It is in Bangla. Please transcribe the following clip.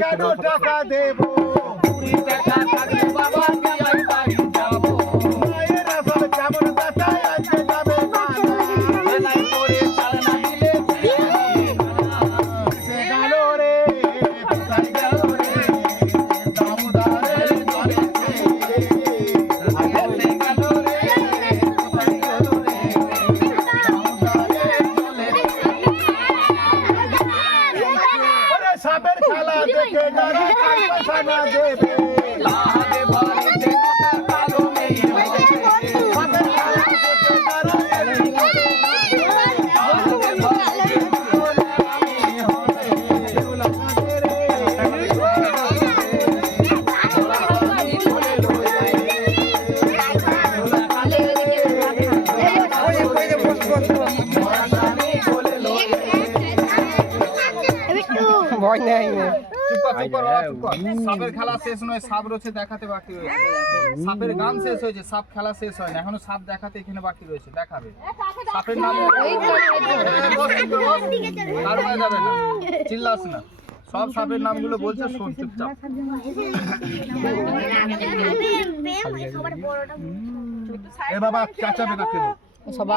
কেন টাকা দেব 20 টাকা থাকলে বাবা বিয়াই বাড়ি যাব মায়ের আসল কেমন ব্যথায় আছে যাবে বেলাই করে চালনা দিলে সে গেল রে কোথায় গেল রে দামোদরের জলেতে এসে গেল রে কোথায় গেল রে দামোদরের ওরে সাপের খেলা দেখে যারা পয়সা না দেবে লাহারে বাড়িতে কোটা কালো মেয়ে সাপের খেলা দেখে যারা ভয় নেই সাপের খেলা শেষ নয়, সাপ রয়েছে দেখাতে বাকি রয়েছে। সাপের গান শেষ হয়েছে, সাপ খেলা শেষ হয় না, এখনো সাপ দেখাতে এখানে বাকি রয়েছে, দেখাবে। সাপের নাম কারো কাছে যাবে না, চিল্লাস না, সব সাপের নামগুলো বলছে, শোন চুপচাপ। এ বাবা চাচাবে না কেন সবাই